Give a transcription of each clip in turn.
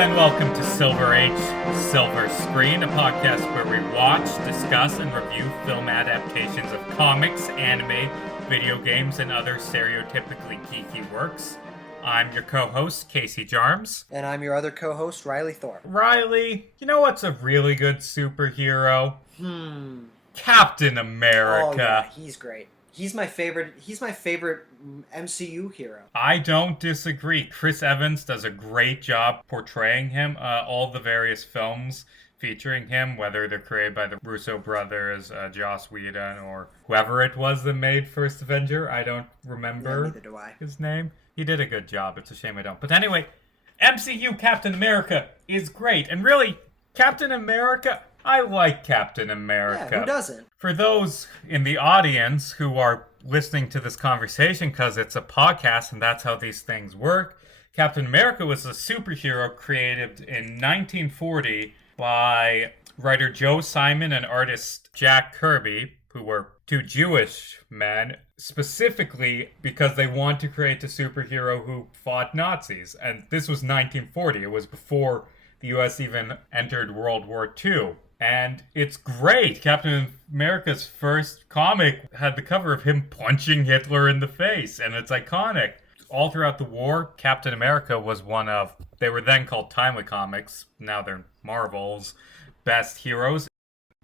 and welcome to Silver Age, Silver Screen, a podcast where we watch, discuss, and review film adaptations of comics, anime, video games, and other stereotypically geeky works. I'm your co-host, Casey Jarmes. And I'm your other co-host, Riley Thorpe. Riley, you know what's a really good superhero? Captain America. Oh, yeah, he's great. He's my favorite MCU hero. I don't disagree. Chris Evans does a great job portraying him. All the various films featuring him, whether they're created by the Russo brothers, Joss Whedon, or whoever it was that made First Avenger. I don't remember neither do I. His name. He did a good job. It's a shame I don't. But anyway, MCU Captain America is great. And really, Captain America, I like Captain America. Yeah, who doesn't? For those in the audience who are listening to this conversation because it's a podcast and that's how these things work, Captain America was a superhero created in 1940 by writer Joe Simon and artist Jack Kirby, who were two Jewish men, specifically because they want to create a superhero who fought Nazis. And this was 1940. It was before the US even entered World War II. And it's great. Captain America's first comic had the cover of him punching Hitler in the face, and it's iconic. All throughout the war, Captain America was one of, they were then called Timely Comics, now they're Marvel's best heroes.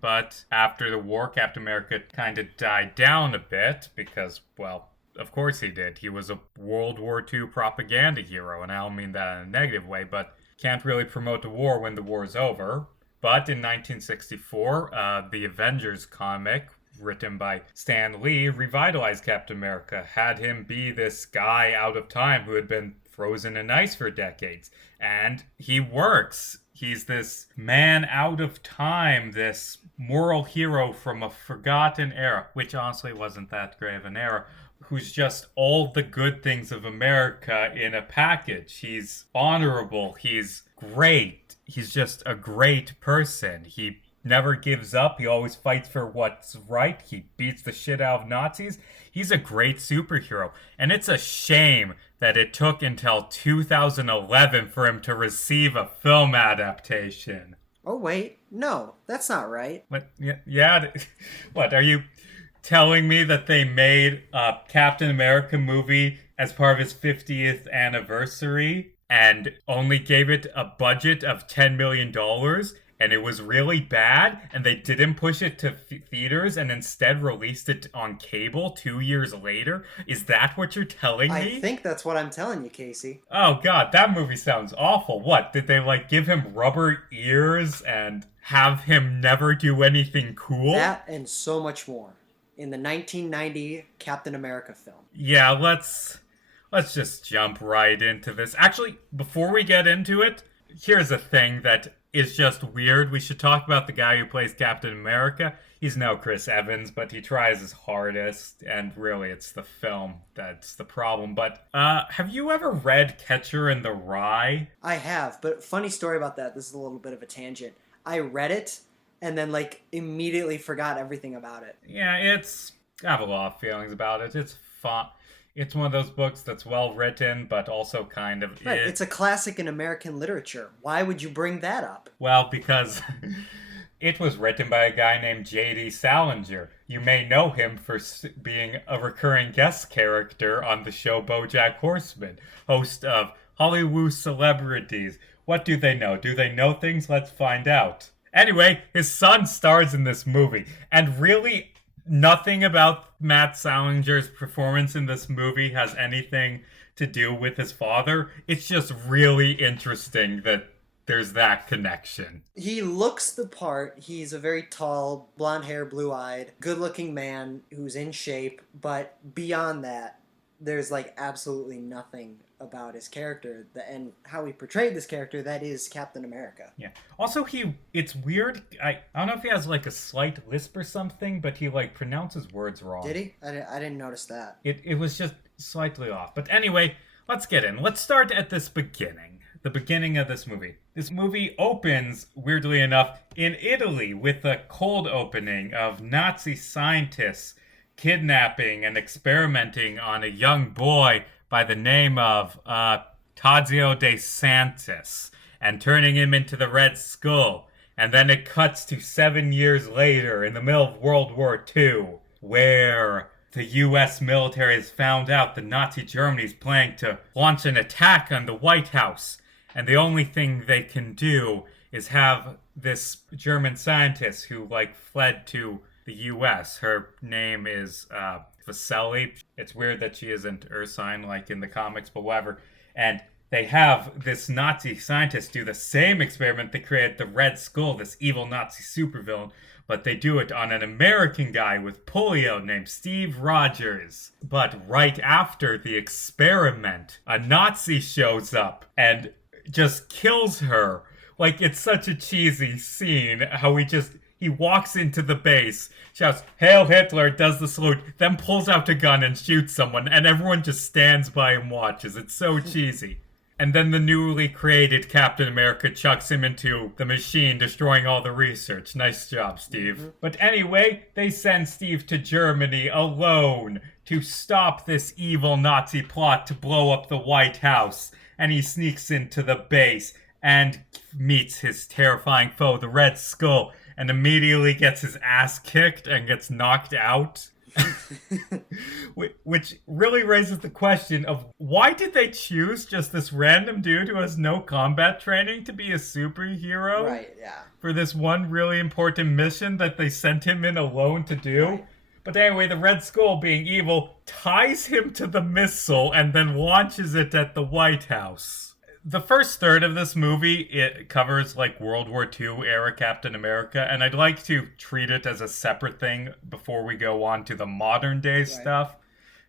But after the war, Captain America kind of died down a bit because, well, of course he did. He was a World War II propaganda hero, and I don't mean that in a negative way, but can't really promote the war when the war's over. But in 1964, the Avengers comic, written by Stan Lee, revitalized Captain America, had him be this guy out of time who had been frozen in ice for decades. And he works. He's this man out of time, this moral hero from a forgotten era, which honestly wasn't that great of an era, who's just all the good things of America in a package. He's honorable. He's great. He's just a great person. He never gives up. He always fights for what's right. He beats the shit out of Nazis. He's a great superhero. And it's a shame that it took until 2011 for him to receive a film adaptation. Oh, wait. No, that's not right. What? Yeah. What, are you telling me that they made a Captain America movie as part of his 50th anniversary and only gave it a budget of $10 million, and it was really bad, and they didn't push it to theaters and instead released it on cable 2 years later? Is that what you're telling me? I think that's what I'm telling you, Casey. Oh god, that movie sounds awful. What, did they give him rubber ears and have him never do anything cool? That and so much more in the 1990 Captain America film. Yeah, let's just jump right into this. Actually, before we get into it, here's a thing that is just weird. We should talk about the guy who plays Captain America. He's no Chris Evans, but he tries his hardest, and really it's the film that's the problem. But have you ever read Catcher in the Rye? I have, but funny story about that. This is a little bit of a tangent. I read it and then immediately forgot everything about it. Yeah, I have a lot of feelings about it. It's fun. It's one of those books that's well written, but also kind of... Right, it's a classic in American literature. Why would you bring that up? Well, because it was written by a guy named J.D. Salinger. You may know him for being a recurring guest character on the show BoJack Horseman, host of Hollywood Celebrities. What do they know? Do they know things? Let's find out. Anyway, his son stars in this movie, and really... nothing about Matt Salinger's performance in this movie has anything to do with his father. It's just really interesting that there's that connection. He looks the part. He's a very tall, blonde hair, blue-eyed, good-looking man who's in shape. But beyond that, there's absolutely nothing about his character and how he portrayed this character that is Captain America. Yeah. Also, it's weird. I don't know if he has a slight lisp or something, but he pronounces words wrong. Did he? I didn't notice that. It was just slightly off. But anyway, let's get in. Let's start at this beginning. The beginning of this movie. This movie opens, weirdly enough, in Italy with a cold opening of Nazi scientists kidnapping and experimenting on a young boy by the name of Tadzio de Santis. and turning him into the Red Skull. And then it cuts to 7 years later in the middle of World War II, where the US military has found out that Nazi Germany is planning to launch an attack on the White House. And the only thing they can do is have this German scientist who, fled to the US. Her name is Vasily. It's weird that she isn't Ursine like in the comics, but whatever. And they have this Nazi scientist do the same experiment that created the Red Skull, this evil Nazi supervillain, but they do it on an American guy with polio named Steve Rogers. But right after the experiment, a Nazi shows up and just kills her. It's such a cheesy scene how he walks into the base, shouts, "Hail Hitler," does the salute, then pulls out a gun and shoots someone, and everyone just stands by and watches. It's so cheesy. And then the newly created Captain America chucks him into the machine, destroying all the research. Nice job, Steve. Mm-hmm. But anyway, they send Steve to Germany alone to stop this evil Nazi plot to blow up the White House. And he sneaks into the base and meets his terrifying foe, the Red Skull, and immediately gets his ass kicked and gets knocked out. Which really raises the question of why did they choose just this random dude who has no combat training to be a superhero? Right, yeah. For this one really important mission that they sent him in alone to do? Right. But anyway, the Red Skull, being evil, ties him to the missile and then launches it at the White House. The first third of this movie, it covers World War II era Captain America, and I'd like to treat it as a separate thing before we go on to the modern day stuff,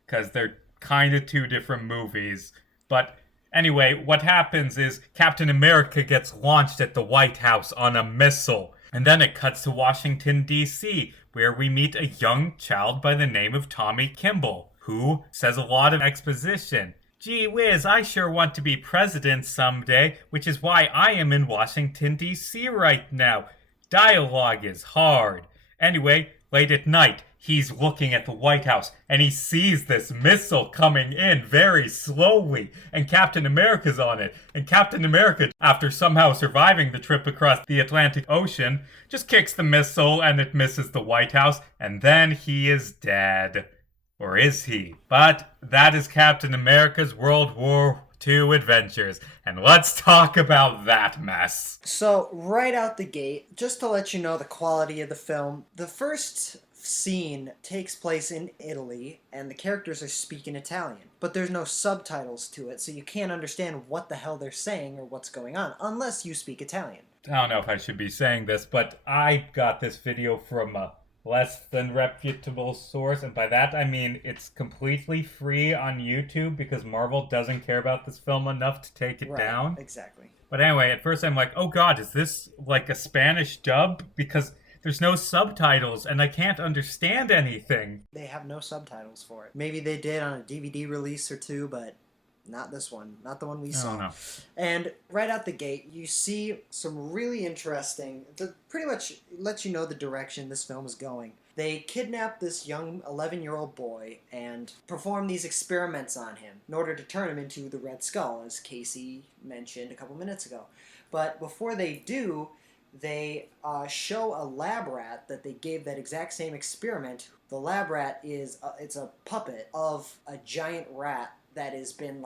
because they're kind of two different movies. But anyway, what happens is Captain America gets launched at the White House on a missile, and then it cuts to Washington, D.C., where we meet a young child by the name of Tommy Kimball, who says a lot of exposition. Gee whiz, I sure want to be president someday, which is why I am in Washington, D.C. right now. Dialogue is hard. Anyway, late at night, he's looking at the White House, and he sees this missile coming in very slowly, and Captain America's on it. And Captain America, after somehow surviving the trip across the Atlantic Ocean, just kicks the missile, and it misses the White House, and then he is dead. Or is he? But that is Captain America's World War II adventures. And let's talk about that mess. So, right out the gate, just to let you know the quality of the film, the first scene takes place in Italy, and the characters are speaking Italian. But there's no subtitles to it, so you can't understand what the hell they're saying or what's going on, unless you speak Italian. I don't know if I should be saying this, but I got this video from a less than reputable source, and by that I mean it's completely free on YouTube because Marvel doesn't care about this film enough to take it down. Exactly. But anyway, at first I'm like, oh god, is this a Spanish dub? Because there's no subtitles and I can't understand anything. They have no subtitles for it. Maybe they did on a DVD release or two, but not this one. Not the one we saw. No. And right out the gate, you see some really interesting... pretty much lets you know the direction this film is going. They kidnap this young 11-year-old boy and perform these experiments on him in order to turn him into the Red Skull, as Casey mentioned a couple minutes ago. But before they do, they show a lab rat that they gave that exact same experiment. The lab rat is it's a puppet of a giant rat that has been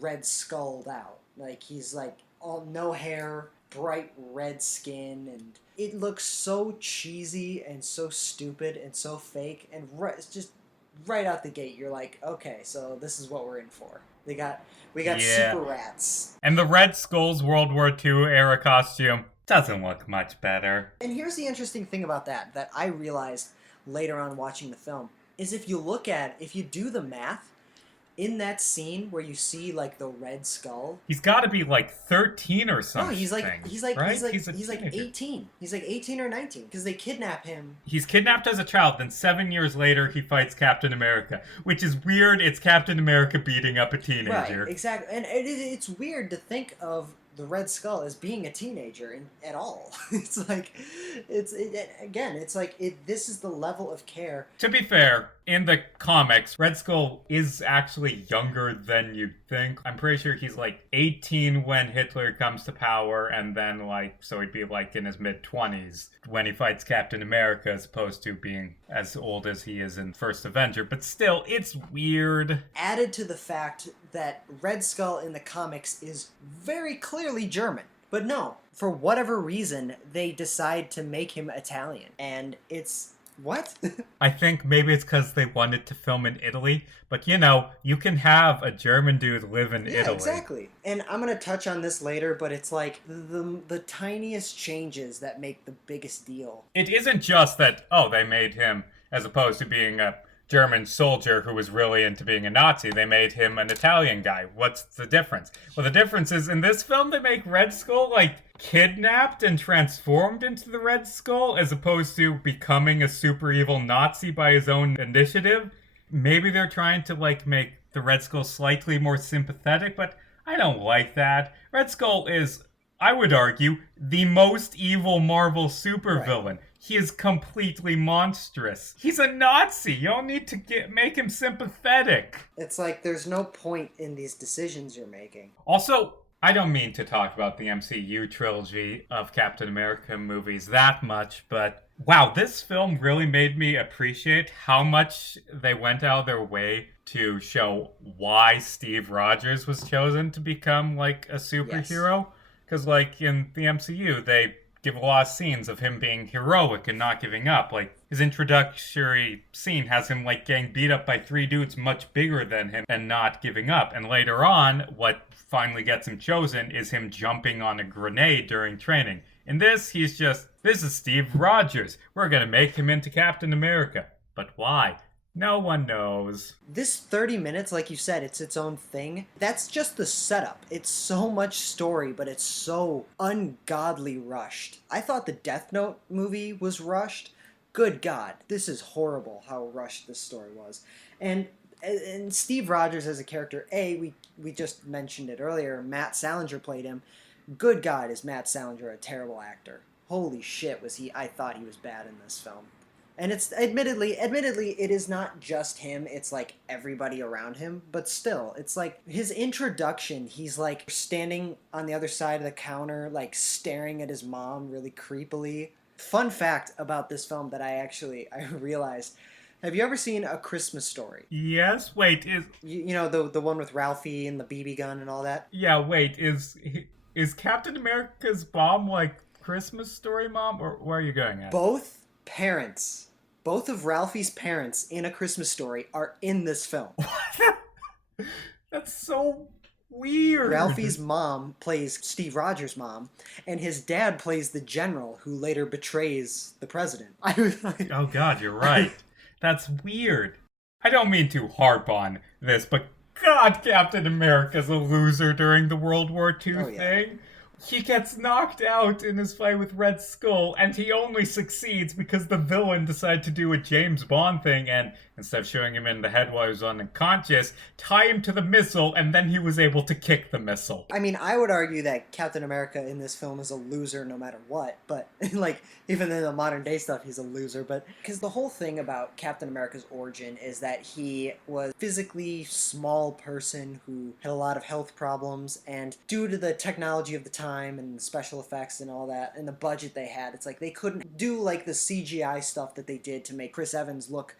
Red Skulled out. He's all no hair, bright red skin, and it looks so cheesy and so stupid and so fake, and it's just right out the gate you're like, okay, so this is what we're in for. We got super rats. And the Red Skull's World War II era costume doesn't look much better. And here's the interesting thing about that I realized later on watching the film, is if you do the math, in that scene where you see the Red Skull, he's got to be 13 or something. No, he's right? 18. He's 18 or 19 because they kidnap him. He's kidnapped as a child. Then 7 years later, he fights Captain America, which is weird. It's Captain America beating up a teenager. Right, exactly, and it's weird to think of the Red Skull as being a teenager at all. It's like, again, it's like this is the level of care. To be fair, in the comics, Red Skull is actually younger than you'd think. I'm pretty sure he's like 18 when Hitler comes to power, and then so he'd be like in his mid-20s when he fights Captain America, as opposed to being as old as he is in First Avenger. But still, it's weird. Added to the fact that Red Skull in the comics is very clearly German. But no, for whatever reason, they decide to make him Italian. And it's... what? I think maybe it's because they wanted to film in Italy, but you can have a German dude live in Italy. Exactly. And I'm going to touch on this later, but it's like the tiniest changes that make the biggest deal. It isn't just that, they made him, as opposed to being a German soldier who was really into being a Nazi, they made him an Italian guy. What's the difference? Well, the difference is in this film they make Red Skull kidnapped and transformed into the Red Skull, as opposed to becoming a super evil Nazi by his own initiative. Maybe they're trying to make the Red Skull slightly more sympathetic, but I don't like that. Red Skull is, I would argue, the most evil Marvel supervillain. Right. He is completely monstrous. He's a Nazi. You don't need to make him sympathetic. It's like there's no point in these decisions you're making. Also, I don't mean to talk about the MCU trilogy of Captain America movies that much, but wow, this film really made me appreciate how much they went out of their way to show why Steve Rogers was chosen to become a superhero. Because in the MCU, they give a lot of scenes of him being heroic and not giving up. His introductory scene has him getting beat up by 3 dudes much bigger than him and not giving up. And later on, what finally gets him chosen is him jumping on a grenade during training. In this, this is Steve Rogers. We're gonna make him into Captain America. But why? No one knows. This 30 minutes, like you said, it's its own thing. That's just the setup. It's so much story, but it's so ungodly rushed. I thought the Death Note movie was rushed. Good God, this is horrible how rushed this story was. And Steve Rogers as a character, we just mentioned it earlier, Matt Salinger played him. Good God, is Matt Salinger a terrible actor. Holy shit, I thought he was bad in this film. And it's admittedly, it is not just him, it's everybody around him, but still, it's his introduction, he's standing on the other side of the counter, staring at his mom really creepily. Fun fact about this film that I realized, have you ever seen A Christmas Story? Yes, wait, You know, the one with Ralphie and the BB gun and all that? Yeah, wait, is Captain America's mom Christmas Story mom, or where are you going at? Both of Ralphie's parents in A Christmas Story are in this film. That's so weird. Ralphie's mom plays Steve Rogers' mom, and his dad plays the general who later betrays the president. Oh God, you're right. That's weird. I don't mean to harp on this, but God, Captain America's a loser during the World War II thing. He gets knocked out in his fight with Red Skull, and he only succeeds because the villain decided to do a James Bond thing and, instead of shooting him in the head while he was unconscious, tie him to the missile, and then he was able to kick the missile. I mean, I would argue that Captain America in this film is a loser no matter what, but, even in the modern day stuff, he's a loser, but... Because the whole thing about Captain America's origin is that he was a physically small person who had a lot of health problems, and due to the technology of the time, and special effects and all that, and the budget they had, it's they couldn't do the CGI stuff that they did to make Chris Evans look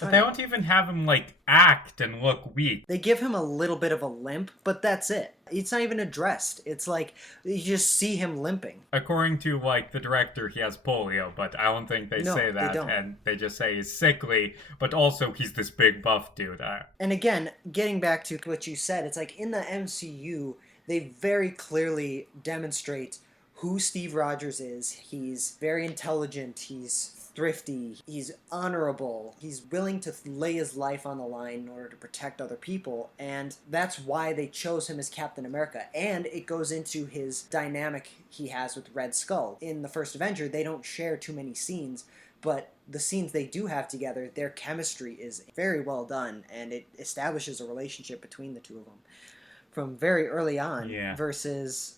But they don't even have him, act and look weak. They give him a little bit of a limp, but that's it. It's not even addressed. It's you just see him limping. According to, the director, he has polio, but I don't think they say that. They don't. And they just say he's sickly, but also he's this big buff dude. And again, getting back to what you said, it's in the MCU, they very clearly demonstrate who Steve Rogers is. He's very intelligent, he's thrifty, he's honorable, he's willing to lay his life on the line in order to protect other people, and that's why they chose him as Captain America. And it goes into his dynamic he has with Red Skull. In the first Avenger, they don't share too many scenes, but the scenes they do have together, their chemistry is very well done, and it establishes a relationship between the two of them from very early on, versus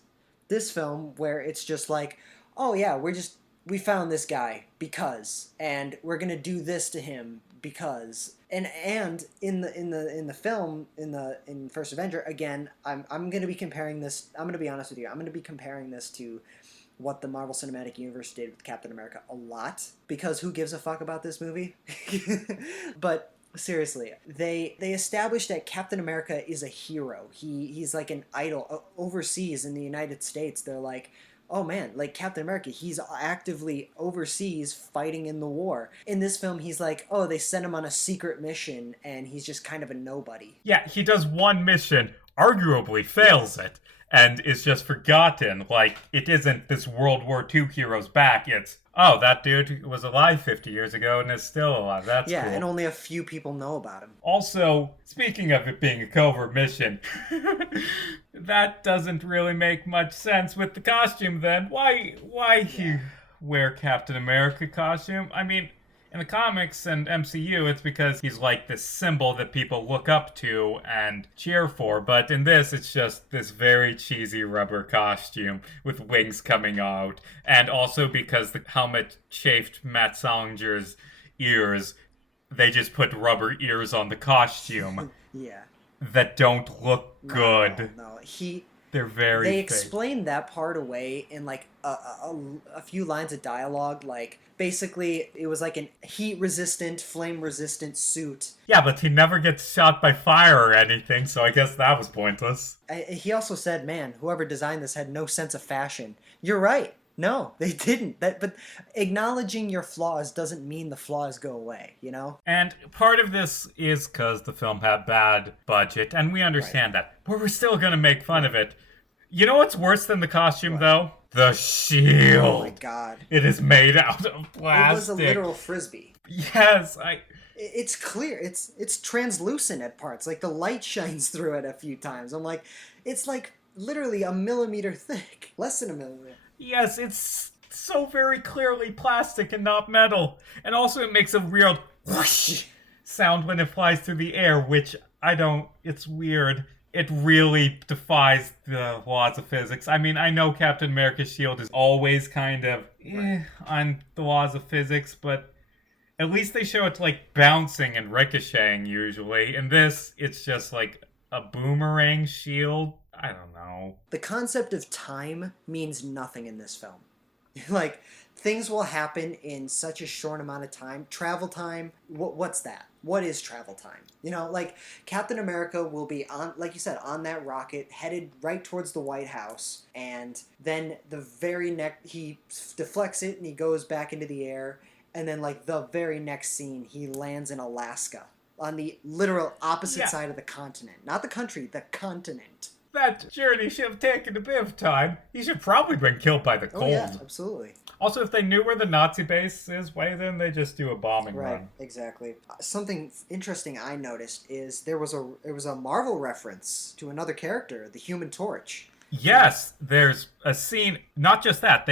this film where it's just like, oh yeah, we found this guy because, and we're gonna do this to him because, and in the film in First Avenger again, I'm gonna be comparing this. I'm gonna be honest with you. I'm gonna be comparing this to what the Marvel Cinematic Universe did with Captain America a lot, because who gives a fuck about this movie? But seriously, they established that Captain America is a hero. He's like an idol overseas in the United States. They're like, oh man, like Captain America, he's actively overseas fighting in the war. In this film, he's like, oh, they sent him on a secret mission and he's just kind of a nobody. Yeah, he does one mission, arguably fails it, and is just forgotten. Like, it isn't this World War II hero's back, it's, oh, that dude was alive 50 years ago and is still alive. That's yeah, cool. and only a few people know about him. Also, speaking of it being a covert mission, that doesn't really make much sense with the costume then. Why he wear Captain America costume? I mean, in the comics and MCU, it's because he's like this symbol that people look up to and cheer for. But in this, it's just this very cheesy rubber costume with wings coming out. And also because the helmet chafed Matt Salinger's ears, they just put rubber ears on the costume. Yeah. That don't look good. No. They're very They fake. explained that part away in like a few lines of dialogue. Like, basically, it was like an heat-resistant, flame-resistant suit. Yeah, but he never gets shot by fire or anything, so I guess that was pointless. He also said, man, whoever designed this had no sense of fashion. You're right. No, they didn't. But acknowledging your flaws doesn't mean the flaws go away, you know? And part of this is because the film had bad budget, and we understand that. But we're still gonna make fun of it. You know what's worse than the costume, though? The shield. Oh my god. It is made out of plastic. It was a literal frisbee. Yes, It's clear. It's translucent at parts. Like, the light shines through it a few times. I'm like, it's like literally a millimeter thick. Less than a millimeter. Yes, it's so very clearly plastic and not metal. And also it makes a weird whoosh sound when it flies through the air, which it's weird. It really defies the laws of physics. I mean, I know Captain America's shield is always kind of on the laws of physics, but at least they show it like bouncing and ricocheting usually. In this, it's just like a boomerang shield. I don't know. The concept of time means nothing in this film. Like, things will happen in such a short amount of time. Travel time, what's that? What is travel time? You know, like, Captain America will be on, like you said, on that rocket, headed right towards the White House, and then the very next, he deflects it and he goes back into the air, and then, like, the very next scene, he lands in Alaska, on the literal opposite side of the continent. Not the country, the continent. That journey should have taken a bit of time. He should probably been killed by the cold. Oh yeah, absolutely. Also, if they knew where the Nazi base is, why didn't they just do a bombing run? Right, exactly. Something interesting I noticed is there was a Marvel reference to another character, the Human Torch. Yes, there's a scene, not just that,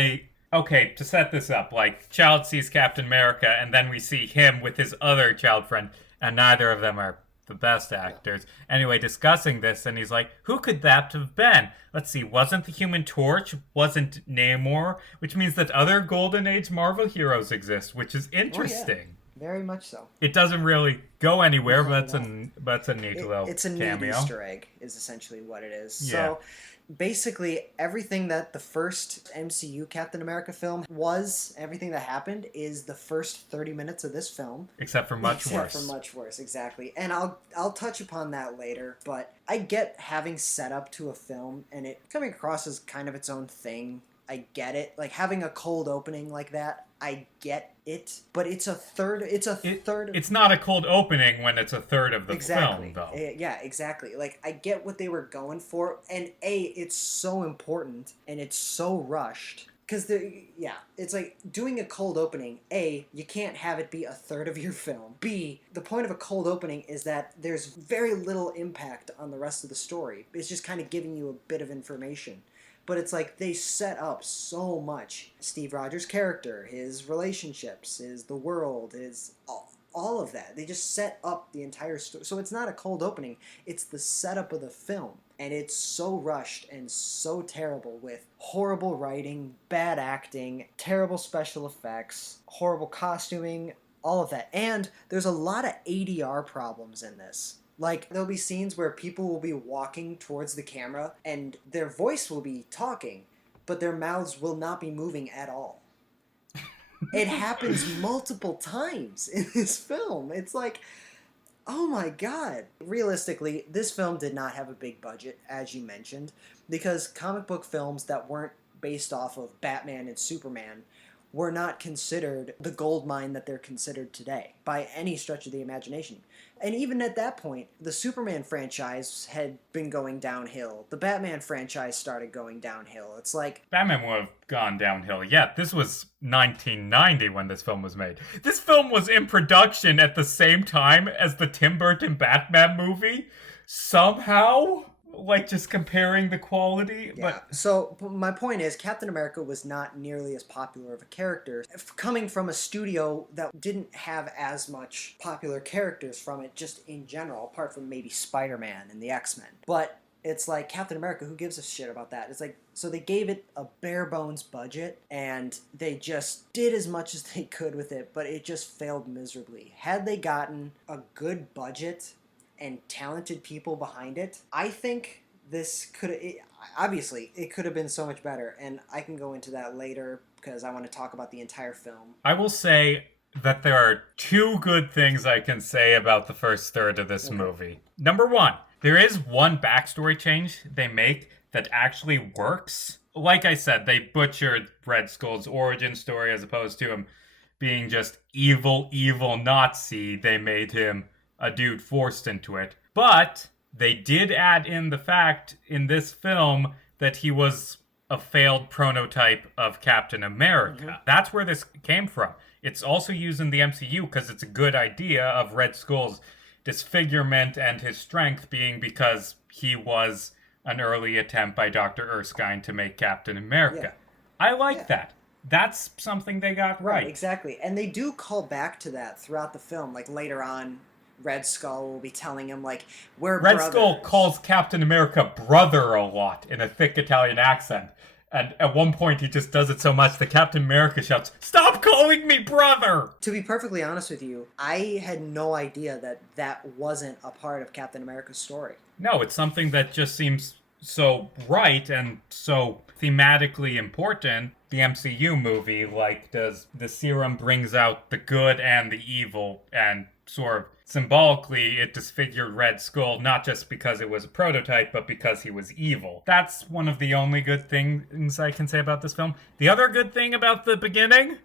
okay, to set this up, like, Child sees Captain America, and then we see him with his other child friend, and neither of them are the best actors. Anyway, discussing this, and he's like, who could that have been? Let's see, wasn't the Human Torch, wasn't Namor, which means that other Golden Age Marvel heroes exist, which is interesting. Oh, yeah. Very much so. It doesn't really go anywhere, but it's a neat little It's a cameo. neat Easter egg, is essentially what it is. Yeah. So, basically, everything that the first MCU Captain America film was, everything that happened, is the first 30 minutes of this film. Except for much worse. Except for much worse, exactly. And I'll touch upon that later, but I get having set up to a film and it coming across as kind of its own thing. I get it. Like, having a cold opening like that, I get it. But it's a third. It's not a cold opening when it's a third of the film, though. Yeah, exactly. Like, I get what they were going for, and it's so important and it's so rushed. Because it's like doing a cold opening. You can't have it be a third of your film. B, the point of a cold opening is that there's very little impact on the rest of the story. It's just kind of giving you a bit of information. But it's like they set up so much. Steve Rogers' character, his relationships, the world, all of that. They just set up the entire story. So it's not a cold opening, it's the setup of the film. And it's so rushed and so terrible, with horrible writing, bad acting, terrible special effects, horrible costuming, all of that. And there's a lot of ADR problems in this. Like, there'll be scenes where people will be walking towards the camera and their voice will be talking, but their mouths will not be moving at all. It happens multiple times in this film. It's like, oh my god. Realistically, this film did not have a big budget, as you mentioned, because comic book films that weren't based off of Batman and Superman were not considered the gold mine that they're considered today by any stretch of the imagination. And even at that point, the Superman franchise had been going downhill. The Batman franchise started going downhill. It's like, Batman would have gone downhill. Yeah, this was 1990 when this film was made. This film was in production at the same time as the Tim Burton Batman movie. Somehow, like, just comparing the quality. yeah. But So my point is, Captain America was not nearly as popular of a character, coming from a studio that didn't have as much popular characters from it just in general, apart from maybe Spider-Man and the X-Men. But it's like, Captain America, who gives a shit about that? It's like, so they gave it a bare bones budget and they just did as much as they could with it, but it just failed miserably. Had they gotten a good budget and talented people behind it, I think this could, obviously, it could have been so much better, and I can go into that later because I want to talk about the entire film. I will say that there are two good things I can say about the first third of this movie. Number one, there is one backstory change they make that actually works. Like I said, they butchered Red Skull's origin story. As opposed to him being just evil Nazi, they made him a dude forced into it. But they did add in the fact in this film that he was a failed prototype of Captain America. Mm-hmm. That's where this came from. It's also used in the MCU because it's a good idea of Red Skull's disfigurement and his strength being because he was an early attempt by Dr. Erskine to make Captain America. Yeah. I like that. That's something they got right. Exactly. And they do call back to that throughout the film. Like, later on, Red Skull will be telling him, like, we're Red brothers. Skull calls Captain America brother a lot in a thick Italian accent. And at one point, he just does it so much that Captain America shouts, "Stop calling me brother!" To be perfectly honest with you, I had no idea that that wasn't a part of Captain America's story. No, it's something that just seems so right and so thematically important. The MCU movie, like, does the serum brings out the good and the evil, and sort of symbolically, it disfigured Red Skull, not just because it was a prototype, but because he was evil. That's one of the only good things I can say about this film. The other good thing about the beginning,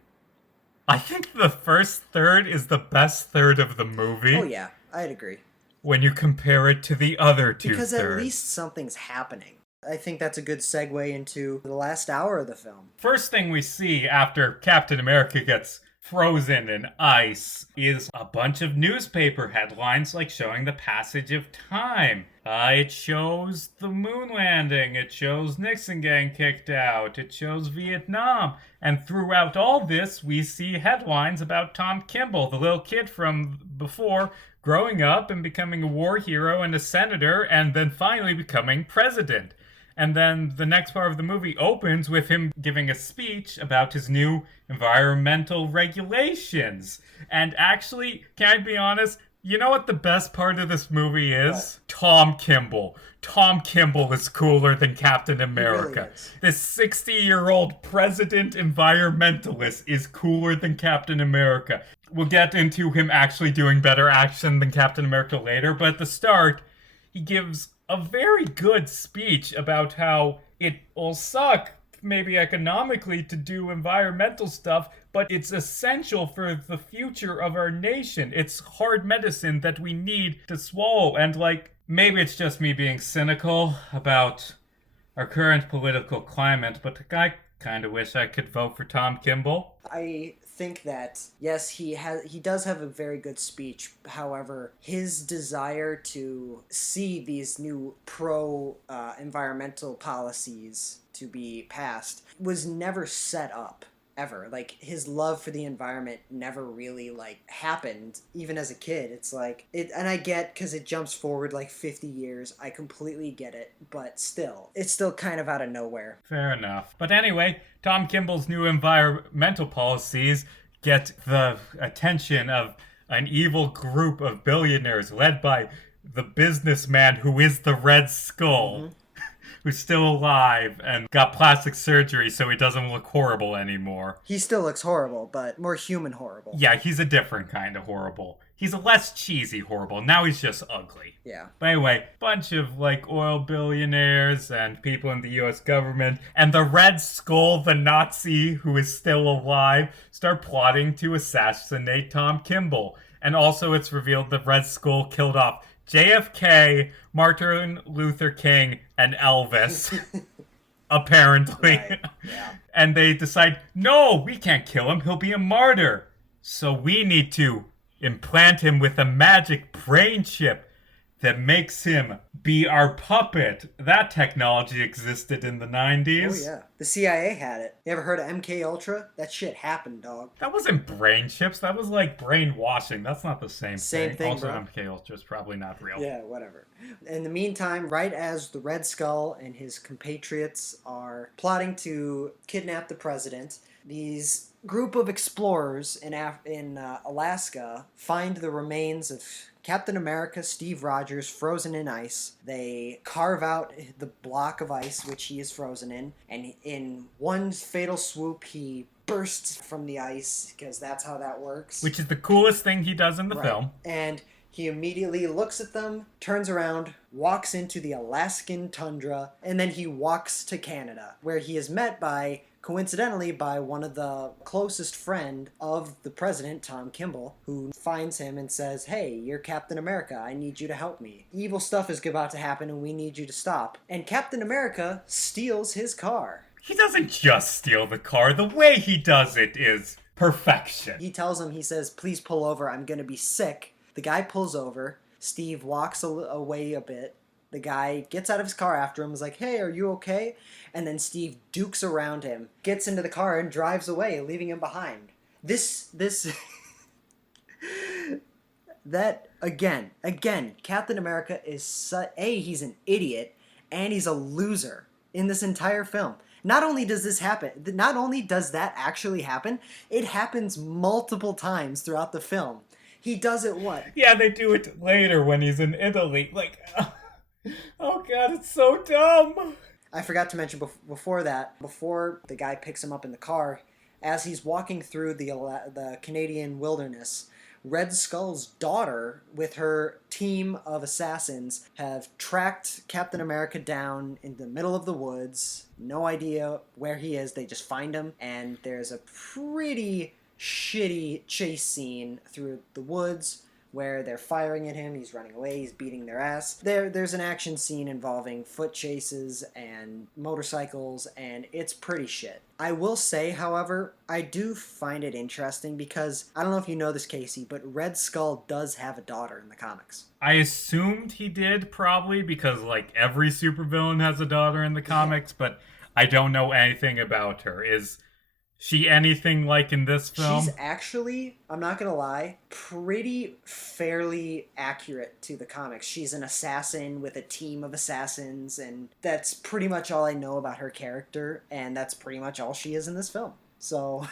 I think the first third is the best third of the movie. Oh yeah, I'd agree. When you compare it to the other two because thirds. At least something's happening. I think that's a good segue into the last hour of the film. First thing we see after Captain America gets frozen in ice is a bunch of newspaper headlines, like showing the passage of time. It shows the moon landing, it shows Nixon getting kicked out, it shows Vietnam, and throughout all this we see headlines about Tom Kimball, the little kid from before, growing up and becoming a war hero and a senator, and then finally becoming president. And then the next part of the movie opens with him giving a speech about his new environmental regulations. And actually, can I be honest? You know what the best part of this movie is? What? Tom Kimball. Tom Kimball is cooler than Captain America. Really is. This 60-year-old president environmentalist is cooler than Captain America. We'll get into him actually doing better action than Captain America later, but at the start, he gives a very good speech about how it will suck, maybe economically, to do environmental stuff, but it's essential for the future of our nation. It's hard medicine that we need to swallow. And, like, maybe it's just me being cynical about our current political climate, but I kind of wish I could vote for Tom Kimball. I think that, yes, he does have a very good speech. However, his desire to see these new environmental policies to be passed was never set up ever. Like, his love for the environment never really, like, happened, even as a kid. It's like, and I get, because it jumps forward, like, 50 years. I completely get it. But still, it's still kind of out of nowhere. Fair enough. But anyway, Tom Kimball's new environmental policies get the attention of an evil group of billionaires led by the businessman who is the Red Skull. Mm-hmm. Who's still alive and got plastic surgery so he doesn't look horrible anymore. He still looks horrible, but more human horrible. Yeah, he's a different kind of horrible. He's a less cheesy horrible. Now he's just ugly. Yeah. But anyway, bunch of like oil billionaires and people in the US government and the Red Skull, the Nazi who is still alive, start plotting to assassinate Tom Kimball. And also it's revealed the Red Skull killed off JFK, Martin Luther King, and Elvis, apparently. Right. Yeah. And they decide, no, we can't kill him. He'll be a martyr. So we need to implant him with a magic brain chip that makes him be our puppet. That technology existed in the 90s. Oh, yeah. The CIA had it. You ever heard of MK Ultra? That shit happened, dog. That wasn't brain chips. That was like brainwashing. That's not the same thing. Same thing, also, bro. MK Ultra is probably not real. Yeah, whatever. In the meantime, right as the Red Skull and his compatriots are plotting to kidnap the president, these group of explorers in Alaska find the remains of Captain America, Steve Rogers, frozen in ice. They carve out the block of ice which he is frozen in, and in one fatal swoop, he bursts from the ice, because that's how that works. Which is the coolest thing he does in the film. And he immediately looks at them, turns around, walks into the Alaskan tundra, and then he walks to Canada, where he is met by, coincidentally, by one of the closest friend of the president, Tom Kimball, who finds him and says, hey, you're Captain America, I need you to help me. Evil stuff is about to happen and we need you to stop. And Captain America steals his car. He doesn't just steal the car. The way he does it is perfection. He tells him, he says, please pull over, I'm gonna be sick. The guy pulls over. Steve walks away a bit. The guy gets out of his car after him, is like, hey, are you okay? And then Steve dukes around him, gets into the car, and drives away, leaving him behind. That, again, Captain America is, he's an idiot, and he's a loser in this entire film. Not only does that actually happen, it happens multiple times throughout the film. He does it what? Yeah, they do it later when he's in Italy. Like, oh god, it's so dumb. I forgot to mention before the guy picks him up in the car, as he's walking through the Canadian wilderness, Red Skull's daughter, with her team of assassins, have tracked Captain America down in the middle of the woods. No idea where he is. They just find him, and there's a pretty shitty chase scene through the woods where they're firing at him, he's running away, he's beating their ass. There's an action scene involving foot chases and motorcycles, and it's pretty shit. I will say, however, I do find it interesting because, I don't know if you know this, Casey, but Red Skull does have a daughter in the comics. I assumed he did, probably, because, like, every supervillain has a daughter in the comics, but I don't know anything about her. Is she anything like in this film? She's actually, I'm not gonna lie, pretty fairly accurate to the comics. She's an assassin with a team of assassins, and that's pretty much all I know about her character, and that's pretty much all she is in this film. So,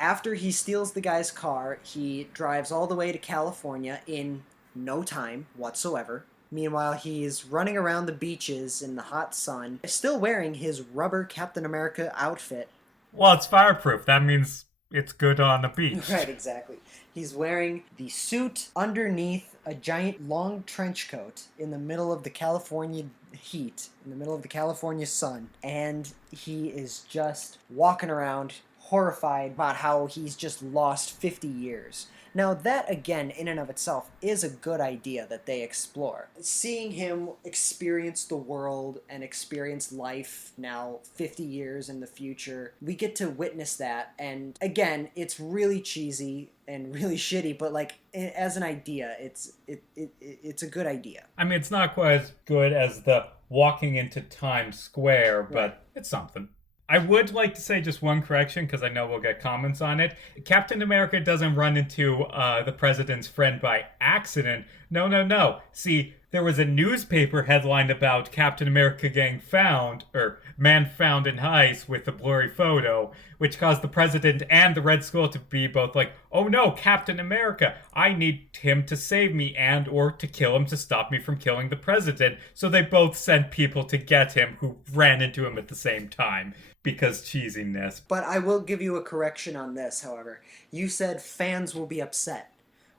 after he steals the guy's car, he drives all the way to California in no time whatsoever. Meanwhile, he's running around the beaches in the hot sun, still wearing his rubber Captain America outfit. Well, it's fireproof. That means it's good on the beach. Right, exactly. He's wearing the suit underneath a giant long trench coat in the middle of the California heat, in the middle of the California sun, and he is just walking around horrified about how he's just lost 50 years. Now, that, again, in and of itself, is a good idea that they explore. Seeing him experience the world and experience life now 50 years in the future, we get to witness that. And, again, it's really cheesy and really shitty, but, like, as an idea, it's a good idea. I mean, it's not quite as good as the walking into Times Square, but it's something. I would like to say just one correction because I know we'll get comments on it. Captain America doesn't run into the president's friend by accident. No, no, no. See, there was a newspaper headline about Captain America getting found, or man found in ice with a blurry photo, which caused the president and the Red Skull to be both like, "Oh no, Captain America! I need him to save me and or to kill him to stop me from killing the president." So they both sent people to get him who ran into him at the same time because cheesiness. But I will give you a correction on this, however. You said fans will be upset.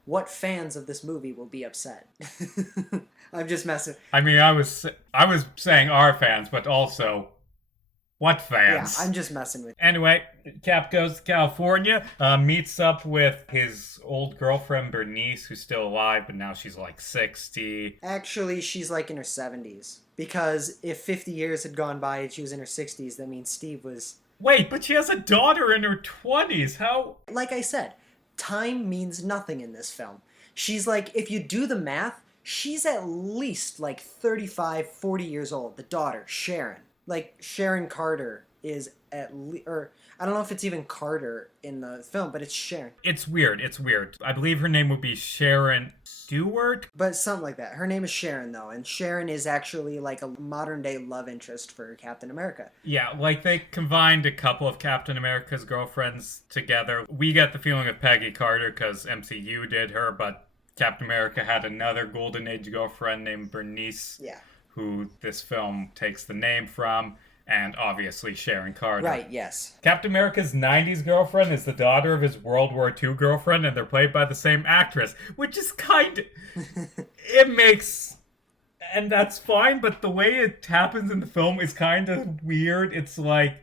What fans of this movie will be upset? I'm just messing. I mean, I was saying our fans, but also what fans? Yeah, I'm just messing with you. Anyway, Cap goes to California, meets up with his old girlfriend Bernice, who's still alive, but now she's like 60. Actually, she's like in her 70s. Because if 50 years had gone by and she was in her 60s, that means Steve was... Wait, but she has a daughter in her 20s. How? Like I said, time means nothing in this film. She's like, if you do the math, she's at least like 35, 40 years old. The daughter, Sharon. Like, Sharon Carter is at least... Or, I don't know if it's even Carter in the film, but it's Sharon. It's weird. It's weird. I believe her name would be Sharon Stewart. But something like that. Her name is Sharon, though, and Sharon is actually like a modern-day love interest for Captain America. Yeah, like they combined a couple of Captain America's girlfriends together. We get the feeling of Peggy Carter because MCU did her, but Captain America had another Golden Age girlfriend named Bernice, Yeah. who this film takes the name from. And obviously Sharon Carter. Right, yes. Captain America's 90s girlfriend is the daughter of his World War II girlfriend, and they're played by the same actress, which is kind of... It makes... And that's fine, but the way it happens in the film is kind of weird. It's like,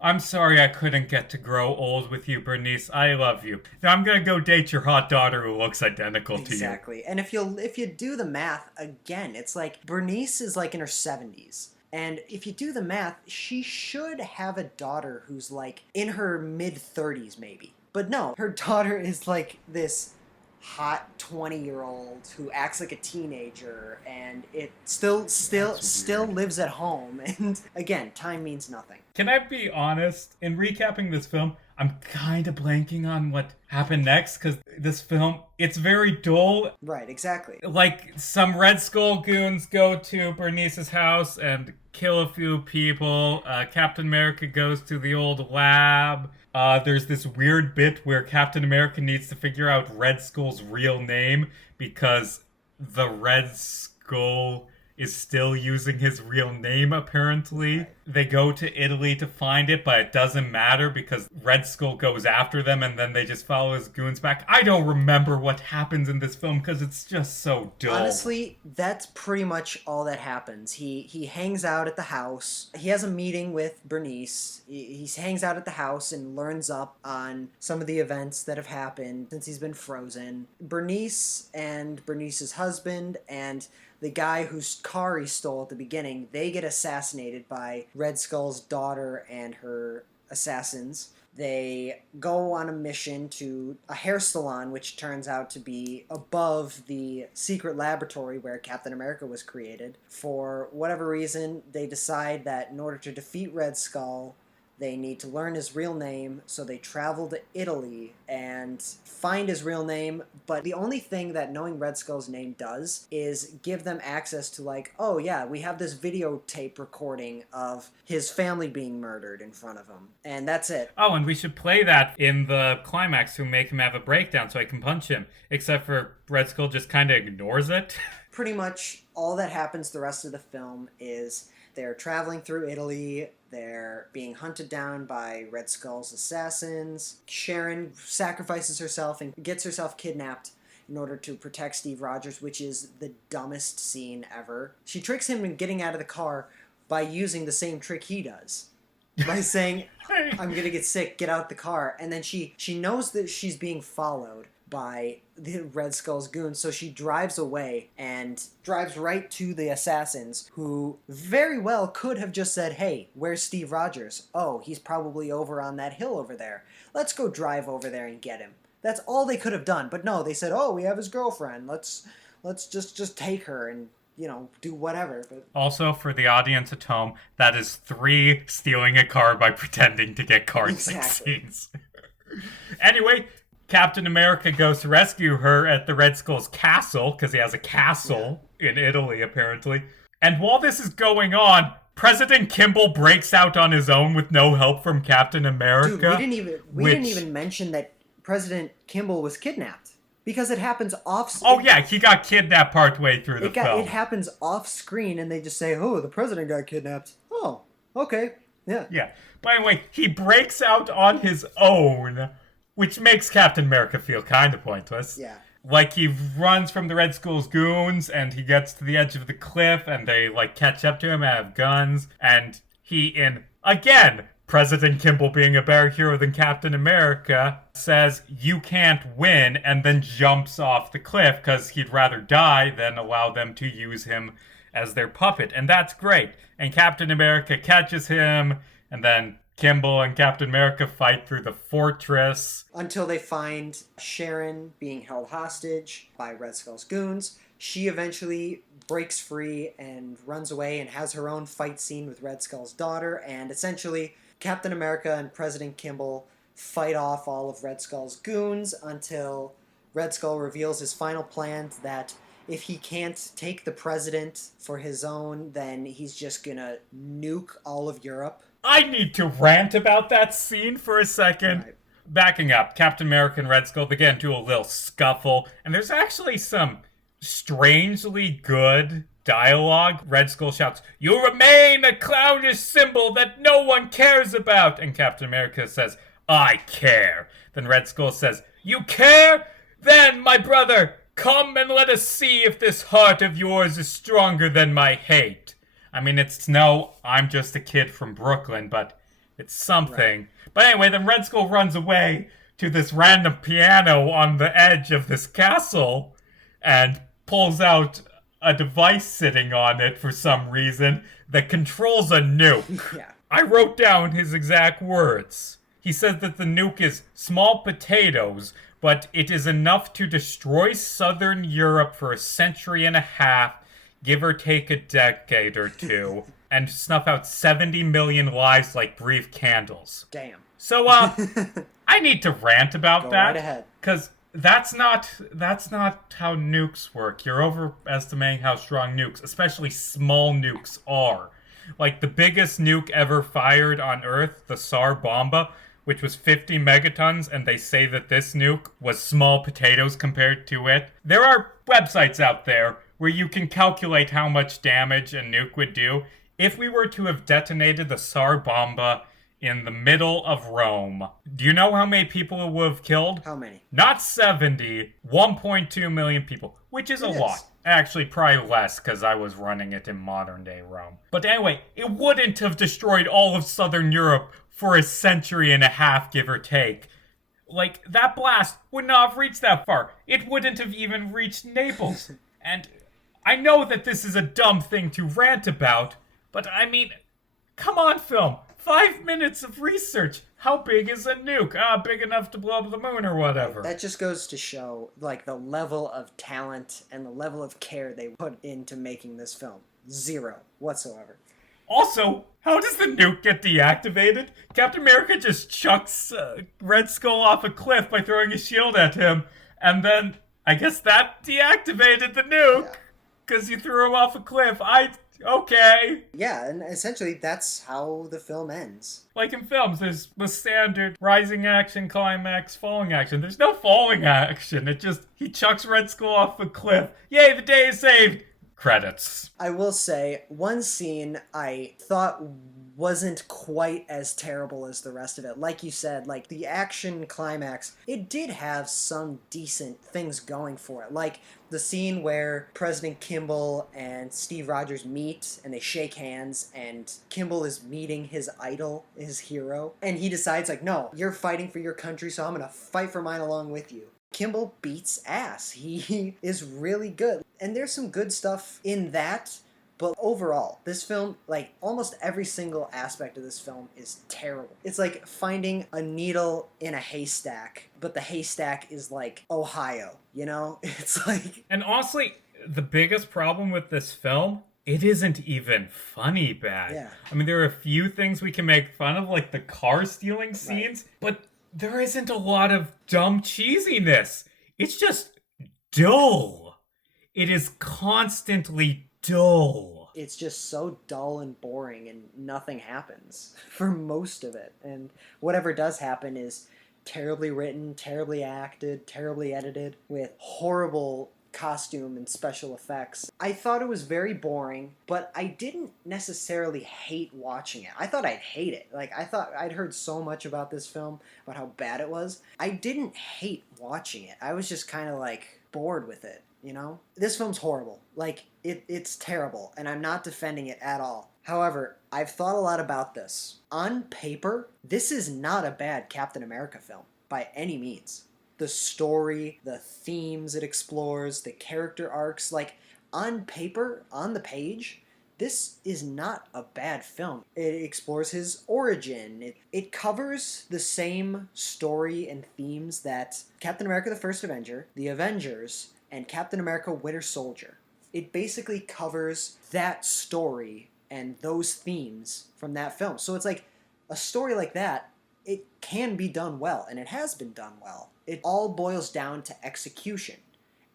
I'm sorry I couldn't get to grow old with you, Bernice. I love you. Now I'm gonna go date your hot daughter who looks identical to you. Exactly. And if you do the math, again, it's like Bernice is like in her 70s. And if you do the math, she should have a daughter who's like in her mid-30s maybe. But no, her daughter is like this hot 20-year-old who acts like a teenager, and it still lives at home. And again, time means nothing. Can I be honest? In recapping this film, I'm kind of blanking on what happened next because this film, it's very dull. Right, exactly. Like, some Red Skull goons go to Bernice's house and kill a few people. Captain America goes to the old lab. There's this weird bit where Captain America needs to figure out Red Skull's real name because the Red Skull is still using his real name, apparently. Right. They go to Italy to find it, but it doesn't matter because Red Skull goes after them and then they just follow his goons back. I don't remember what happens in this film because it's just so dull. Honestly, that's pretty much all that happens. He hangs out at the house. He has a meeting with Bernice. He hangs out at the house and learns up on some of the events that have happened since he's been frozen. Bernice and Bernice's husband and the guy whose car he stole at the beginning, they get assassinated by Red Skull's daughter and her assassins. They go on a mission to a hair salon, which turns out to be above the secret laboratory where Captain America was created. For whatever reason, they decide that in order to defeat Red Skull, they need to learn his real name, so they travel to Italy and find his real name. But the only thing that knowing Red Skull's name does is give them access to, like, oh yeah, we have this videotape recording of his family being murdered in front of him. And that's it. Oh, and we should play that in the climax to make him have a breakdown so I can punch him. Except for Red Skull just kind of ignores it. Pretty much all that happens the rest of the film is they're traveling through Italy. They're being hunted down by Red Skull's assassins. Sharon sacrifices herself and gets herself kidnapped in order to protect Steve Rogers, which is the dumbest scene ever. She tricks him into getting out of the car by using the same trick he does. By saying, I'm gonna get sick, get out the car. And then she knows that she's being followed by the Red Skull's goons, so she drives away and drives right to the assassins, who very well could have just said, hey, where's Steve Rogers? Oh, he's probably over on that hill over there. Let's go drive over there and get him. That's all they could have done. But no, they said, oh, we have his girlfriend. Let's just take her and do whatever. But Also, for the audience at home, that is 3 stealing a car by pretending to get car Exactly. scenes. Anyway, Captain America goes to rescue her at the Red Skull's castle, because he has a castle in Italy, apparently. And while this is going on, President Kimball breaks out on his own with no help from Captain America. Dude, we didn't even mention that President Kimball was kidnapped because it happens off. Oh yeah, he got kidnapped partway through the film. It happens off screen, and they just say, "Oh, the president got kidnapped." Oh, okay, yeah. Yeah. By the way, he breaks out on his own, which makes Captain America feel kind of pointless. Yeah. Like, he runs from the Red Skull's goons, and he gets to the edge of the cliff, and they, catch up to him and have guns, and again, President Kimball, being a better hero than Captain America, says, "You can't win," and then jumps off the cliff, because he'd rather die than allow them to use him as their puppet, and that's great. And Captain America catches him, and then Kimball and Captain America fight through the fortress. Until they find Sharon being held hostage by Red Skull's goons. She eventually breaks free and runs away and has her own fight scene with Red Skull's daughter. And essentially, Captain America and President Kimball fight off all of Red Skull's goons until Red Skull reveals his final plan that if he can't take the president for his own, then he's just gonna nuke all of Europe. I need to rant about that scene for a second. Right. Backing up, Captain America and Red Skull, they get into a little scuffle, and there's actually some strangely good dialogue. Red Skull shouts, "You remain a clownish symbol that no one cares about," and Captain America says, "I care." Then Red Skull says, "You care? Then, my brother, come and let us see if this heart of yours is stronger than my hate." I mean, I'm just a kid from Brooklyn, but it's something. Right. But anyway, then Red Skull runs away to this random piano on the edge of this castle and pulls out a device sitting on it for some reason that controls a nuke. Yeah. I wrote down his exact words. He says that the nuke is small potatoes, but it is enough to destroy southern Europe for a century and a half, give or take a decade or two, and snuff out 70 million lives like brief candles. Damn. So, I need to rant about Go that. right ahead. Because that's not how nukes work. You're overestimating how strong nukes, especially small nukes, are. Like, the biggest nuke ever fired on Earth, the Tsar Bomba, which was 50 megatons, and they say that this nuke was small potatoes compared to it. There are websites out there where you can calculate how much damage a nuke would do. If we were to have detonated the Tsar Bomba in the middle of Rome, do you know how many people it would have killed? How many? Not 70, 1.2 million people, which is a lot. Actually, probably less, because I was running it in modern-day Rome. But anyway, it wouldn't have destroyed all of southern Europe for a century and a half, give or take. Like, that blast would not have reached that far. It wouldn't have even reached Naples. And I know that this is a dumb thing to rant about, but I mean, come on, film. 5 minutes of research. How big is a nuke? Big enough to blow up the moon or whatever. That just goes to show, the level of talent and the level of care they put into making this film. Zero whatsoever. Also, how does the nuke get deactivated? Captain America just chucks Red Skull off a cliff by throwing a shield at him, and then I guess that deactivated the nuke, because you threw him off a cliff. Okay. Yeah, and essentially that's how the film ends. Like in films, there's the standard rising action, climax, falling action. There's no falling action. He chucks Red Skull off a cliff. Yay, the day is saved. Credits. I will say, one scene I thought wasn't quite as terrible as the rest of it. Like you said, the action climax, it did have some decent things going for it. Like the scene where President Kimball and Steve Rogers meet and they shake hands, and Kimball is meeting his idol, his hero, and he decides, no, you're fighting for your country, so I'm gonna fight for mine along with you. Kimball beats ass. He is really good. And there's some good stuff in that, but overall, this film, almost every single aspect of this film is terrible. It's like finding a needle in a haystack, but the haystack is Ohio, you know? It's And honestly, the biggest problem with this film, it isn't even funny bad. Yeah. I mean, there are a few things we can make fun of, like the car stealing Right. scenes, but there isn't a lot of dumb cheesiness. It's just dull. It is constantly dull. It's just so dull and boring, and nothing happens for most of it. And whatever does happen is terribly written, terribly acted, terribly edited, with horrible costume and special effects. I thought it was very boring, but I didn't necessarily hate watching it. I thought I'd hate it. Like, I thought I'd heard so much about this film, about how bad it was. I didn't hate watching it. I was just kind of like bored with it, you know? This film's horrible. Like, it's terrible, and I'm not defending it at all. However, I've thought a lot about this. On paper, this is not a bad Captain America film, by any means. The story, the themes it explores, the character arcs, like, on paper, on the page, this is not a bad film. It explores his origin. It covers the same story and themes that Captain America the First Avenger, The Avengers, and Captain America Winter Soldier. It basically covers that story and those themes from that film. So it's like a story like that, it can be done well, and it has been done well. It all boils down to execution.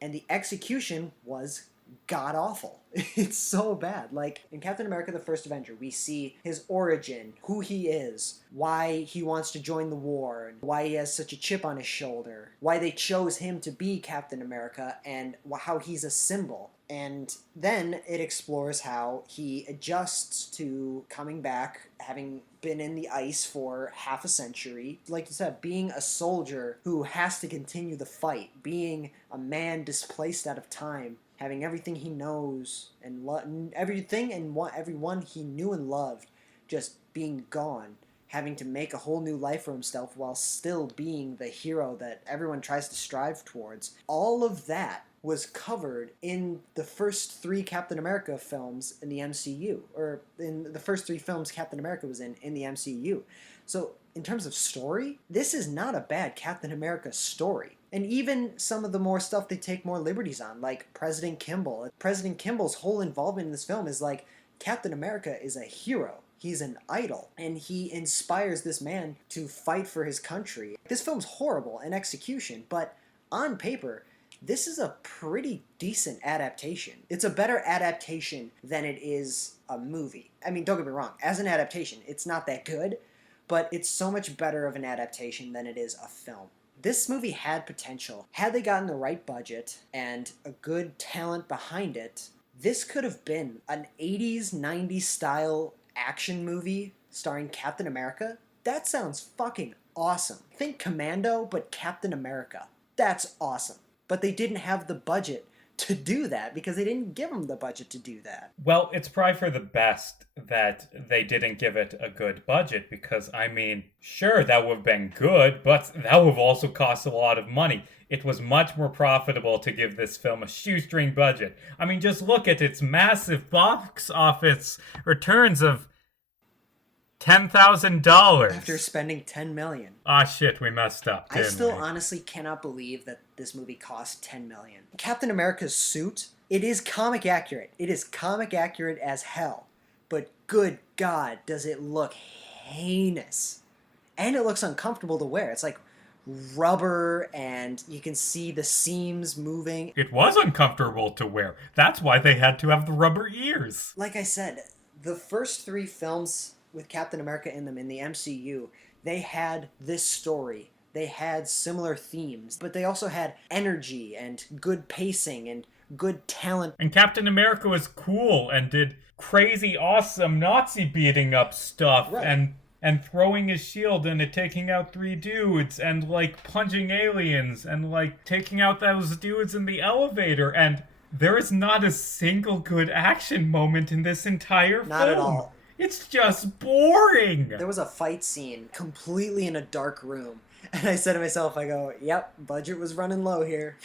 And the execution was god-awful. It's so bad. Like, in Captain America the First Avenger, we see his origin, who he is, why he wants to join the war, why he has such a chip on his shoulder, why they chose him to be Captain America, and how he's a symbol. And then it explores how he adjusts to coming back, having been in the ice for half a century. Like you said, being a soldier who has to continue the fight, being a man displaced out of time, having everything he knows and everything and everyone he knew and loved just being gone, having to make a whole new life for himself while still being the hero that everyone tries to strive towards. All of that was covered in the first 3 Captain America films in the MCU, or in the first 3 films Captain America was in the MCU. So in terms of story, this is not a bad Captain America story. And even some of the more stuff they take more liberties on, like President Kimball. President Kimball's whole involvement in this film is like, Captain America is a hero. He's an idol, and he inspires this man to fight for his country. This film's horrible in execution, but on paper, this is a pretty decent adaptation. It's a better adaptation than it is a movie. I mean, don't get me wrong, as an adaptation, it's not that good, but it's so much better of an adaptation than it is a film. This movie had potential. Had they gotten the right budget and a good talent behind it, this could have been an 80s, 90s style action movie starring Captain America. That sounds fucking awesome. Think Commando, but Captain America. That's awesome. But they didn't have the budget to do that because they didn't give them the budget to do that. Well, it's probably for the best that they didn't give it a good budget because, I mean, sure, that would have been good, but that would have also cost a lot of money. It was much more profitable to give this film a shoestring budget. I mean, just look at its massive box office returns of $10,000 after spending $10 million. Ah, shit, we messed up. I still honestly cannot believe that this movie cost $10 million. Captain America's suit, it is comic accurate. It is comic accurate as hell. But good God, does it look heinous. And it looks uncomfortable to wear. It's like rubber, and you can see the seams moving. It was uncomfortable to wear. That's why they had to have the rubber ears. Like I said, the first 3 films with Captain America in them in the MCU, they had this story. They had similar themes, but they also had energy and good pacing and good talent. And Captain America was cool and did crazy, awesome Nazi beating up stuff, right. and throwing his shield and it taking out 3 dudes and like punching aliens and like taking out those dudes in the elevator. And there is not a single good action moment in this entire film. Not at all. It's just boring. There was a fight scene completely in a dark room. And I said to myself, I go, yep, budget was running low here.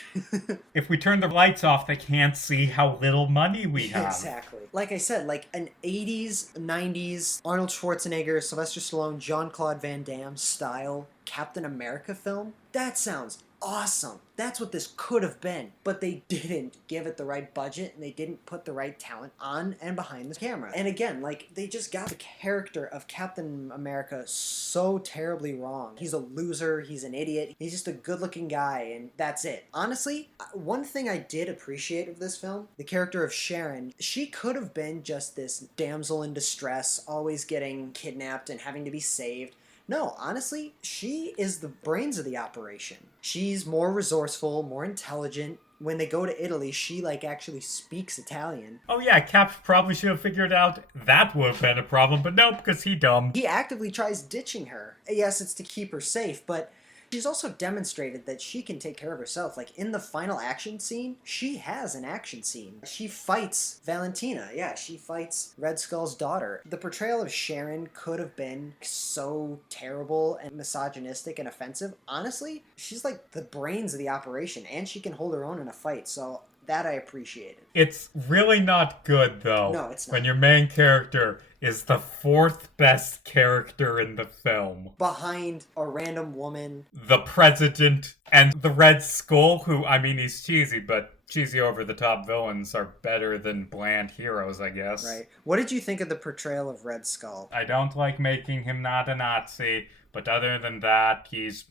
If we turn the lights off, they can't see how little money we have. Exactly. Like I said, like an 80s, 90s Arnold Schwarzenegger, Sylvester Stallone, Jean-Claude Van Damme style Captain America film, that sounds awesome. That's what this could have been. But they didn't give it the right budget, and they didn't put the right talent on and behind the camera. And again, like, they just got the character of Captain America so terribly wrong. He's a loser, he's an idiot, he's just a good-looking guy, and that's it. Honestly, one thing I did appreciate of this film, the character of Sharon, she could have been just this damsel in distress, always getting kidnapped and having to be saved. No, honestly, she is the brains of the operation. She's more resourceful, more intelligent. When they go to Italy, she, like, actually speaks Italian. Oh yeah, Cap probably should have figured out that would have been a problem, but nope, because he dumb. He actively tries ditching her. Yes, it's to keep her safe, but she's also demonstrated that she can take care of herself. Like, in the final action scene, she has an action scene. She fights Valentina. Yeah, she fights Red Skull's daughter. The portrayal of Sharon could have been so terrible and misogynistic and offensive. Honestly, she's like the brains of the operation, and she can hold her own in a fight, so that I appreciated. It's really not good, though. No, it's not. When your main character is the fourth best character in the film. Behind a random woman. The President and the Red Skull, who, I mean, he's cheesy, but cheesy over-the-top villains are better than bland heroes, I guess. Right. What did you think of the portrayal of Red Skull? I don't like making him not a Nazi, but other than that, he's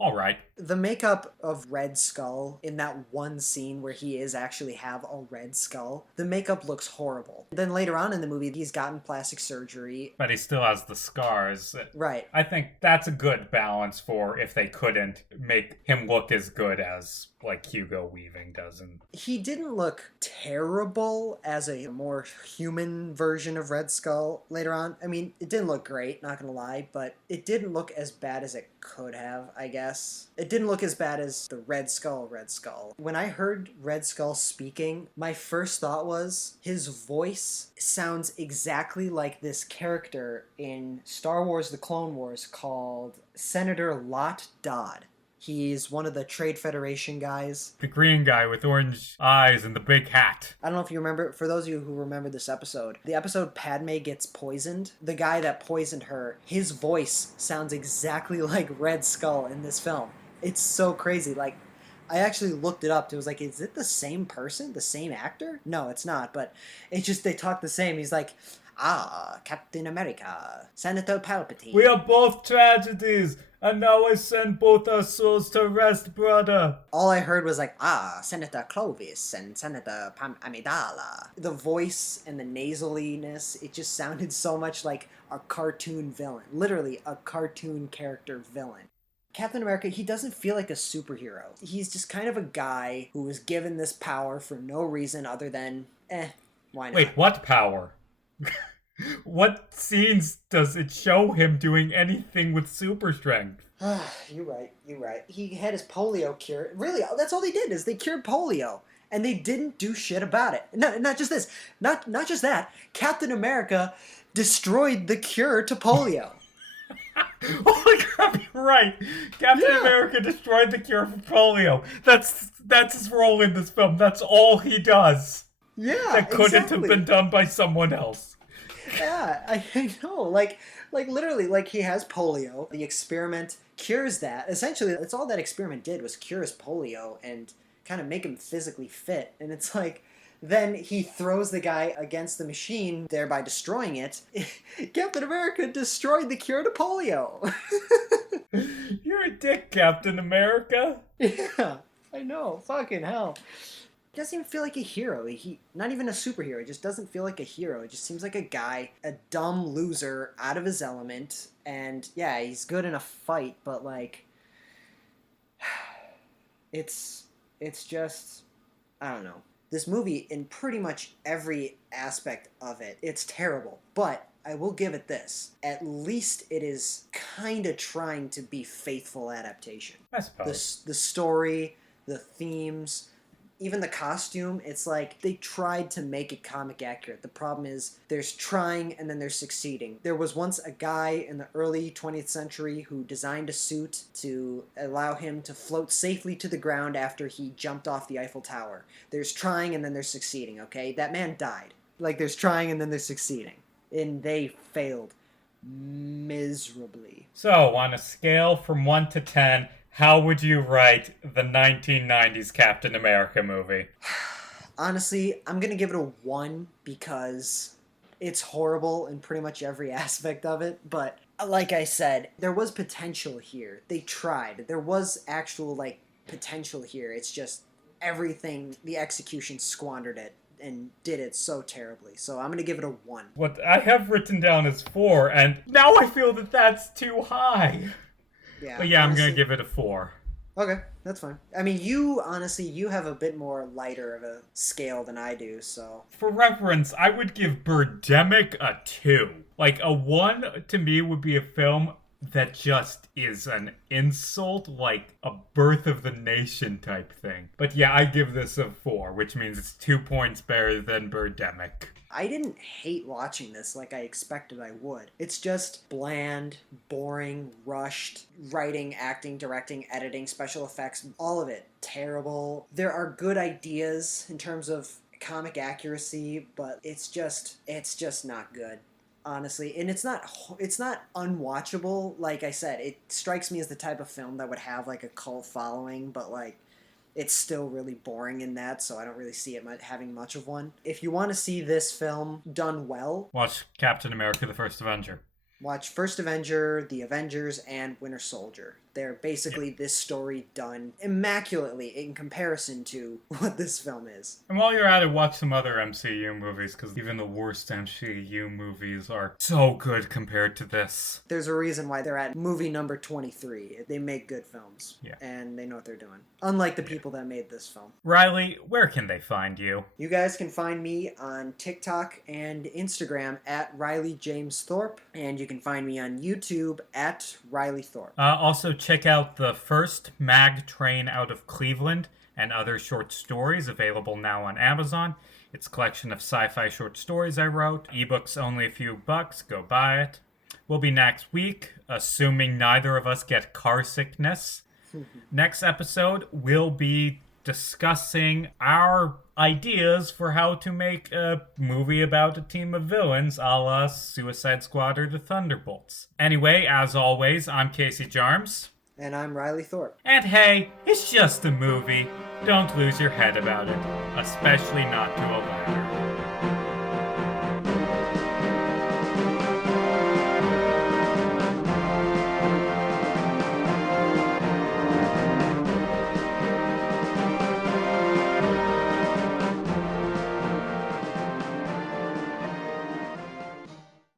all right. The makeup of Red Skull in that one scene where he is actually have a red skull, the makeup looks horrible. Then later on in the movie, he's gotten plastic surgery. But he still has the scars. Right. I think that's a good balance for if they couldn't make him look as good as, like, Hugo Weaving doesn't. He didn't look terrible as a more human version of Red Skull later on. I mean, it didn't look great, not gonna lie, but it didn't look as bad as it could have, I guess. It didn't look as bad as the Red Skull. When I heard Red Skull speaking, my first thought was his voice sounds exactly like this character in Star Wars: The Clone Wars called Senator Lot Dodd. He's one of the Trade Federation guys. The green guy with orange eyes and the big hat. I don't know if you remember, for those of you who remember this episode, the episode Padme gets poisoned, the guy that poisoned her, his voice sounds exactly like Red Skull in this film. It's so crazy. Like, I actually looked it up. It was like, is it the same person? The same actor? No, it's not, but it's just they talk the same. He's like, Captain America, Senator Palpatine. We are both tragedies, and now I send both our souls to rest, brother. All I heard was like, Senator Clovis and Senator Amidala. The voice and the nasaliness, it just sounded so much like a cartoon villain. Literally, a cartoon character villain. Captain America, he doesn't feel like a superhero. He's just kind of a guy who was given this power for no reason other than, why not? Wait, what power? What scenes does it show him doing anything with super strength? You're right. He had his polio cured. Really, that's all they did is they cured polio. And they didn't do shit about it. No, not just this. Not just that. Captain America destroyed the cure to polio. Oh my god, you're right. Captain America destroyed the cure for polio. That's his role in this film. That's all he does. Yeah, that couldn't have been done by someone else. Yeah, I know. Like literally, like he has polio. The experiment cures that. Essentially, that's all that experiment did was cure his polio and kind of make him physically fit. And it's like, then he throws the guy against the machine, thereby destroying it. Captain America destroyed the cure to polio. You're a dick, Captain America. Yeah, I know. Fucking hell. He doesn't even feel like a hero. Not even a superhero. He just doesn't feel like a hero. It just seems like a guy, a dumb loser, out of his element. And yeah, he's good in a fight, but like, it's just, I don't know. This movie, in pretty much every aspect of it, it's terrible. But I will give it this. At least it is kind of trying to be faithful adaptation. I suppose. The story, the themes, even the costume, it's like they tried to make it comic accurate. The problem is there's trying and then there's succeeding. There was once a guy in the early 20th century who designed a suit to allow him to float safely to the ground after he jumped off the Eiffel Tower. There's trying and then there's succeeding, okay? That man died. Like, there's trying and then there's succeeding. And they failed miserably. So, on a scale from 1 to 10, How would you write the 1990s Captain America movie? Honestly, I'm gonna give it a 1 because it's horrible in pretty much every aspect of it. But like I said, there was potential here. They tried. There was actual like potential here. It's just everything, the execution squandered it and did it so terribly. So I'm gonna give it a 1. What I have written down is 4, and now I feel that that's too high. Yeah. But yeah, honestly, I'm gonna give it a 4. Okay, that's fine. I mean, you honestly, you have a bit more lighter of a scale than I do, so. For reference, I would give Birdemic a 2. Like, a 1 to me would be a film that just is an insult, like a birth of the nation type thing. But yeah, I give this a 4, which means it's 2 points better than Birdemic. I didn't hate watching this like I expected I would. It's just bland, boring, rushed. Writing, acting, directing, editing, special effects, all of it terrible. There are good ideas in terms of comic accuracy, but it's just not good. Honestly, and it's not unwatchable. Like I said, it strikes me as the type of film that would have like a cult following, but like it's still really boring in that, so I don't really see it having much of one. If you want to see this film done well, Watch Captain America: The First Avenger. watch First Avenger, The Avengers, and Winter Soldier. They're basically this story done immaculately in comparison to what this film is. And while you're at it, watch some other MCU movies, because even the worst MCU movies are so good compared to this. There's a reason why they're at movie number 23. They make good films. Yeah. And they know what they're doing. Unlike the people that made this film. Riley, where can they find you? You guys can find me on TikTok and Instagram at Riley James Thorpe. And you can find me on YouTube at Riley Thorpe. Also, check out the first mag train out of Cleveland and other short stories available now on Amazon. It's a collection of sci-fi short stories I wrote. Ebooks only a few bucks. Go buy it. We'll be next week, assuming neither of us get car sickness. Next episode, we'll be discussing our ideas for how to make a movie about a team of villains a la Suicide Squad or the Thunderbolts. Anyway, as always, I'm Casey Jarmes. And I'm Riley Thorpe. And hey, it's just a movie. Don't lose your head about it, especially not to a ladder.